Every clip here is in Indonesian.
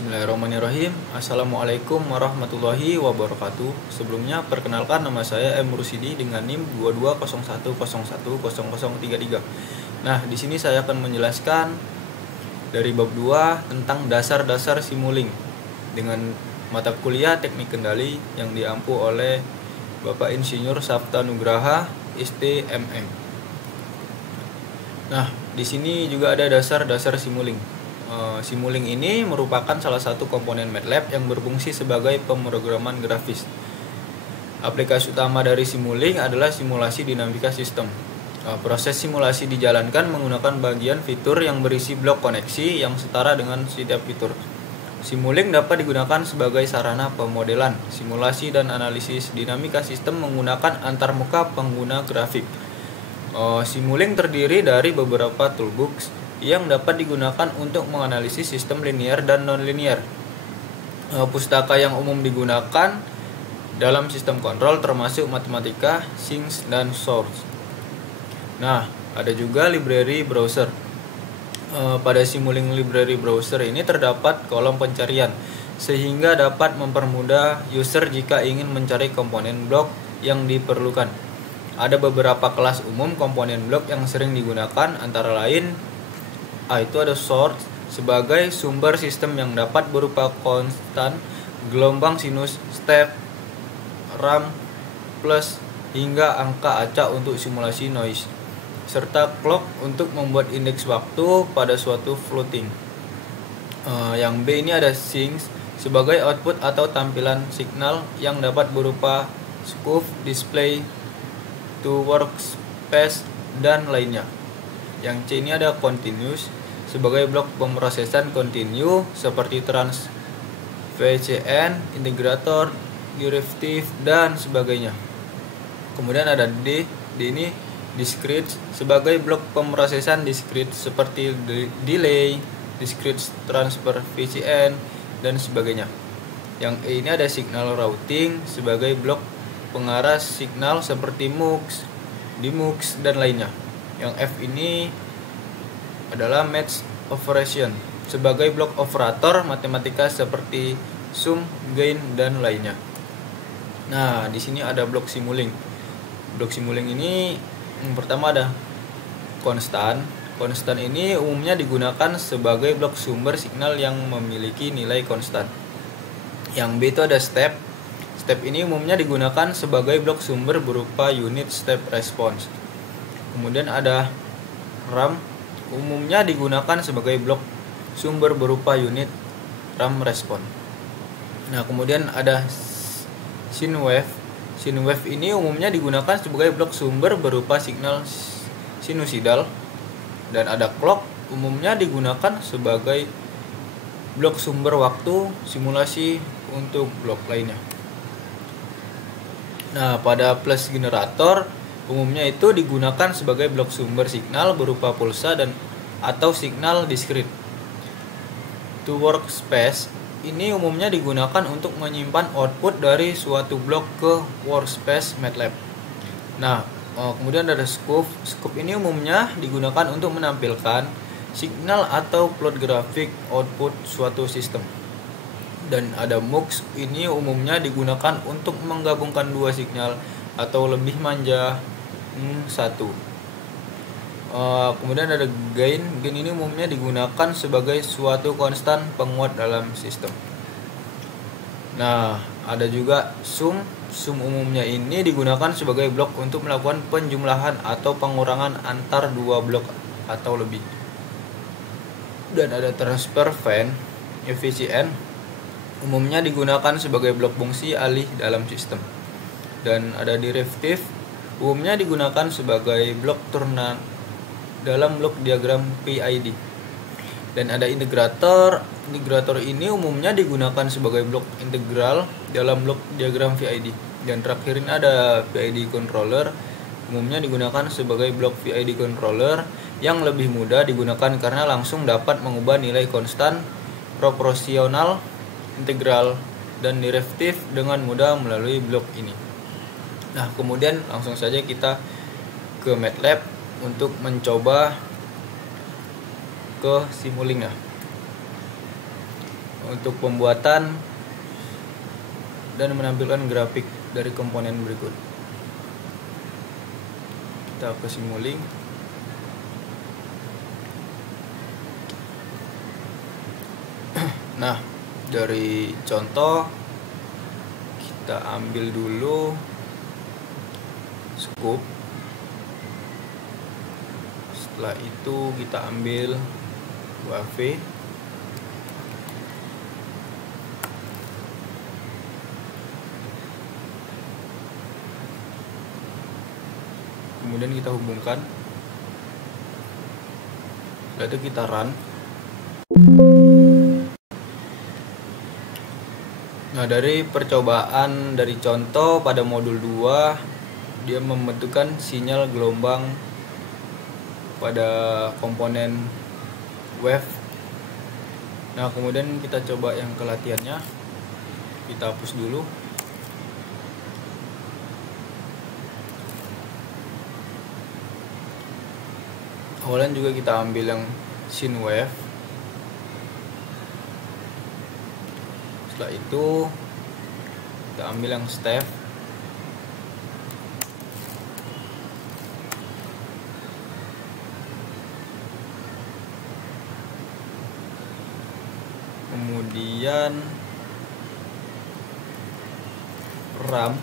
Bismillahirrahmanirrahim. Assalamualaikum warahmatullahi wabarakatuh. Sebelumnya perkenalkan, nama saya M. Rusidi dengan NIM 2201010033. Nah, di sini saya akan menjelaskan dari bab 2 tentang dasar-dasar simuling dengan mata kuliah Teknik Kendali yang diampu oleh Bapak Insinyur Sapta Nugraha STMM. Nah, di sini juga ada dasar-dasar simuling. Simuling ini merupakan salah satu komponen MATLAB yang berfungsi sebagai pemrograman grafis. Aplikasi utama dari simuling adalah simulasi dinamika sistem. Proses simulasi dijalankan menggunakan bagian fitur yang berisi blok koneksi yang setara dengan setiap fitur. Simuling dapat digunakan sebagai sarana pemodelan, simulasi, dan analisis dinamika sistem menggunakan antarmuka pengguna grafik. Simuling terdiri dari beberapa toolbox yang dapat digunakan untuk menganalisis sistem linear dan non-linear. Pustaka yang umum digunakan dalam sistem kontrol termasuk Mathematica, Sinks, dan Source. Nah, ada juga library browser. Pada simuling library browser ini terdapat kolom pencarian, sehingga dapat mempermudah user jika ingin mencari komponen blok yang diperlukan. Ada beberapa kelas umum komponen blok yang sering digunakan, antara lain itu ada source sebagai sumber sistem yang dapat berupa konstan, gelombang sinus, step, RAM, plus, hingga angka acak untuk simulasi noise, serta clock untuk membuat indeks waktu pada suatu floating. Yang B ini ada sinks sebagai output atau tampilan signal yang dapat berupa scope, display, to workspace, dan lainnya. Yang C ini ada continuous sebagai blok pemrosesan kontinu seperti trans, VCN, integrator, derivative, dan sebagainya. Kemudian ada D ini discrete sebagai blok pemrosesan discrete seperti delay, discrete transfer, VCN, dan sebagainya. Yang E ini ada signal routing sebagai blok pengarah signal seperti MUX, DMUX, dan lainnya. Yang F ini adalah match operation sebagai blok operator matematika seperti sum, gain, dan lainnya. Nah, di sini ada blok simuling. Blok simuling ini yang pertama ada konstan. Konstan ini umumnya digunakan sebagai blok sumber signal yang memiliki nilai konstan. Yang B itu ada step. Step ini umumnya digunakan sebagai blok sumber berupa unit step response. Kemudian ada RAM, umumnya digunakan sebagai blok sumber berupa unit RAM respon. Nah, kemudian ada sinwave. Sinwave ini umumnya digunakan sebagai blok sumber berupa signal sinusoidal. Dan ada clock, umumnya digunakan sebagai blok sumber waktu simulasi untuk blok lainnya. Nah, pada plus generator umumnya itu digunakan sebagai blok sumber signal berupa pulsa dan atau signal diskrit. To workspace ini umumnya digunakan untuk menyimpan output dari suatu blok ke workspace MATLAB. Nah, kemudian ada scope. Scope ini umumnya digunakan untuk menampilkan signal atau plot grafik output suatu sistem. Dan ada MUX, ini umumnya digunakan untuk menggabungkan dua signal atau lebih manja satu. Kemudian ada gain. Gain ini umumnya digunakan sebagai suatu konstan penguat dalam sistem. Nah, ada juga sum. Sum umumnya ini digunakan sebagai blok untuk melakukan penjumlahan atau pengurangan antar dua blok atau lebih. Dan ada transfer fan, efisien, umumnya digunakan sebagai blok fungsi alih dalam sistem. Dan ada derivative, umumnya digunakan sebagai blok turunan dalam blok diagram PID. Dan ada integrator. Integrator ini umumnya digunakan sebagai blok integral dalam blok diagram PID. Dan terakhir ini ada PID controller, umumnya digunakan sebagai blok PID controller yang lebih mudah digunakan karena langsung dapat mengubah nilai konstan, proporsional, integral, dan derivatif dengan mudah melalui blok ini. Nah, kemudian langsung saja kita ke MATLAB untuk mencoba ke simulingnya. untuk pembuatan dan menampilkan grafik dari komponen berikut. Kita ke Simulink. Nah, dari contoh kita ambil dulu scoop. Setelah itu kita ambil UAV. Kemudian kita hubungkan. Setelah itu kita run. Nah, dari percobaan dari contoh pada modul 2, dia membentukkan sinyal gelombang pada komponen wave. Nah, kemudian kita coba yang ke latihannya. Kita hapus dulu. Awalan juga kita ambil yang sin wave. Setelah itu kita ambil yang step. Kemudian RAM.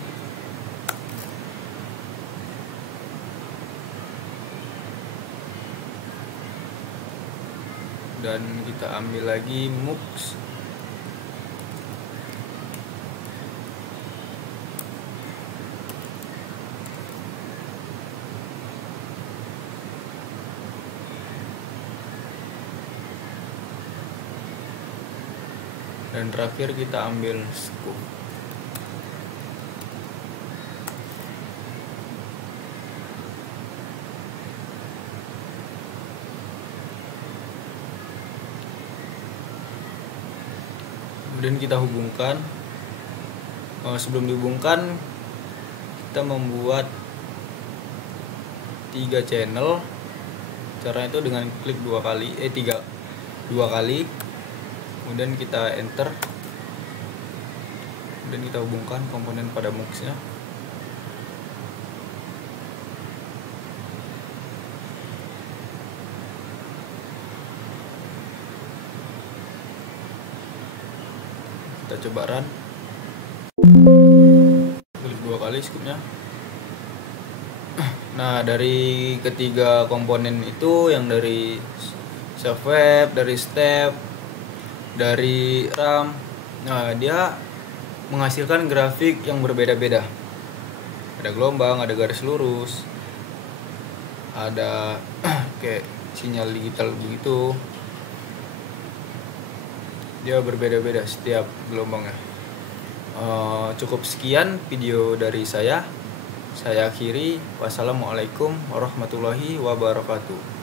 Dan kita ambil lagi MUX. Dan terakhir kita ambil scoop. Kemudian kita hubungkan. Sebelum dihubungkan, kita membuat 3 channel. Caranya itu dengan klik 2 kali, 2 kali. Kemudian kita enter. Kemudian kita hubungkan komponen pada MUX-nya. Kita coba run. Klik 2 kali scoopnya. Nah, dari ketiga komponen itu, yang dari self wave, dari step, dari RAM, nah dia menghasilkan grafik yang berbeda-beda. Ada gelombang, ada garis lurus, ada kayak sinyal digital begitu. Dia berbeda-beda setiap gelombangnya. Cukup sekian video dari saya. Saya akhiri. Wassalamualaikum warahmatullahi wabarakatuh.